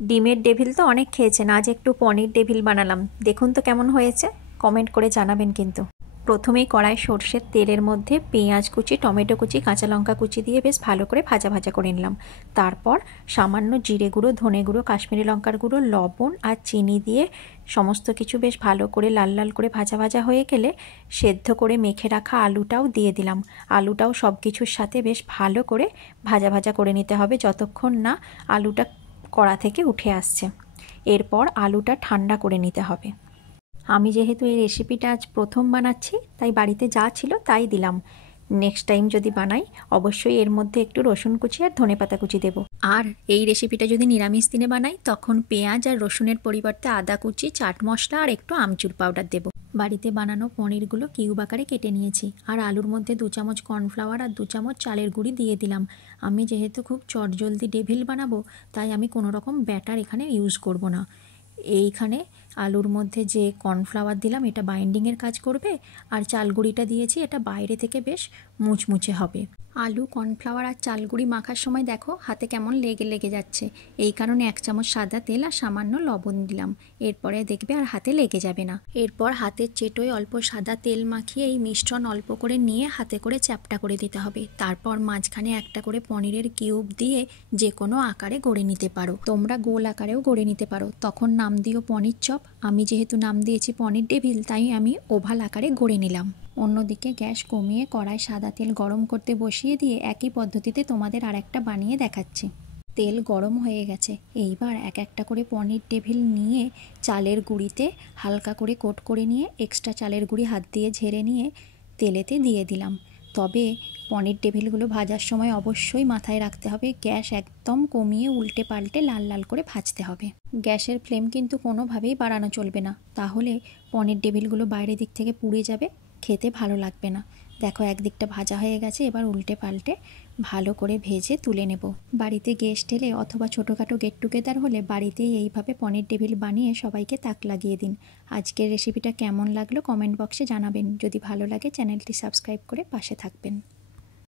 ডিমের ডেভিল তো অনেক খেয়েছেন, আজ একটু পনির ডেভিল বানালাম। দেখুন তো কেমন হয়েছে, কমেন্ট করে জানাবেন কিন্তু। প্রথমেই কড়াই সর্ষের তেলের মধ্যে পেঁয়াজ কুচি, টমেটো কুচি, কাঁচা লঙ্কা কুচি দিয়ে বেশ ভালো করে ভাজা ভাজা করে নিলাম। তারপর সামান্য জিরে গুঁড়ো, ধনে গুঁড়ো, কাশ্মীরি লঙ্কার গুঁড়ো, লবণ আর চিনি দিয়ে সমস্ত কিছু বেশ ভালো করে লাল লাল করে ভাজা ভাজা হয়ে গেলে সেদ্ধ করে মেখে রাখা আলুটাও দিয়ে দিলাম। আলুটাও সব কিছুর সাথে বেশ ভালো করে ভাজা ভাজা করে নিতে হবে যতক্ষণ না আলুটা কড়া থেকে উঠে আসছে। এরপর আলুটা ঠান্ডা করে নিতে হবে। আমি যেহেতু এই রেসিপিটা আজ প্রথম বানাচ্ছি, তাই বাড়িতে যা ছিল তাই দিলাম। নেক্সট টাইম যদি বানাই অবশ্যই এর মধ্যে একটু রসুন কুচি আর ধনেপাতা কুচি দেবো। আর এই রেসিপিটা যদি নিরামিষ দিনে বানাই তখন পেঁয়াজ আর রসুনের পরিবর্তে আদা কুচি, চাট মশলা আর একটু আমচুর পাউডার দেবো। বাড়িতে বানানো পনিরগুলো কিউব আকারে কেটে নিয়েছি, আর আলুর মধ্যে 2 চামচ কর্নফ্লাওয়ার আর 2 চামচ চালের গুঁড়ি দিয়ে দিলাম। আমি যেহেতু খুব চটজলদি ডেভিল বানাবো, তাই আমি কোনো রকম ব্যাটার এখানে ইউজ করব না। এইখানে আলুর মধ্যে যে কর্নফ্লাওয়ার দিলাম এটা বাইন্ডিংয়ের কাজ করবে, আর চালগুঁড়িটা দিয়েছি এটা বাইরে থেকে বেশ মুচমুচে হবে। আলু, কর্নফ্লাওয়ার আর চালগুঁড়ি মাখার সময় দেখো হাতে কেমন লেগে লেগে যাচ্ছে, এই কারণে 1 চামচ সাদা তেল আর সামান্য লবণ দিলাম। এরপরে দেখবে আর হাতে লেগে যাবে না। এরপর হাতের চেটোয় অল্প সাদা তেল মাখিয়ে এই মিশ্রণ অল্প করে নিয়ে হাতে করে চ্যাপটা করে দিতে হবে। তারপর মাঝখানে একটা করে পনিরের কিউব দিয়ে যে কোনো আকারে গড়ে নিতে পারো। তোমরা গোল আকারেও গড়ে নিতে পারো, তখন নাম দিও পনির চপ। আমি যেহেতু নাম দিয়েছি পনির ডেভিল, তাই আমি ওভাল আকারে গড়ে নিলাম। অন্যদিকে গ্যাস কমিয়ে কড়ায় সাদা তেল গরম করতে বসিয়ে দিয়ে একই পদ্ধতিতে তোমাদের আরেকটা বানিয়ে দেখাচ্ছি। তেল গরম হয়ে গেছে, এইবার এক একটা করে পনির ডেভিল নিয়ে চালের গুঁড়িতে হালকা করে কোট করে নিয়ে এক্সট্রা চালের গুঁড়ি হাত দিয়ে ঝেড়ে নিয়ে তেলেতে দিয়ে দিলাম। তবে পনির ডেভিলগুলো ভাজার সময় অবশ্যই মাথায় রাখতে হবে গ্যাস একদম কমিয়ে উল্টে পাল্টে লাল লাল করে ভাজতে হবে। গ্যাসের ফ্লেম কিন্তু কোনোভাবেই বাড়ানো চলবে না, তাহলে পনির ডেভিলগুলো বাইরের দিক থেকে পুড়ে যাবে, খেতে ভালো লাগবে না। দেখো একদিকটা ভাজা হয়ে গেছে, এবার উল্টে পাল্টে ভালো করে ভেজে তুলে নেব। বাড়িতে গেস্ট এলে অথবা ছোটোখাটো গেট টুগেদার হলে বাড়িতেই এইভাবে পনির ডেভিল বানিয়ে সবাইকে তাক লাগিয়ে দিন। আজকের রেসিপিটা কেমন লাগলো কমেন্ট বক্সে জানাবেন। যদি ভালো লাগে চ্যানেলটি সাবস্ক্রাইব করে পাশে থাকবেন।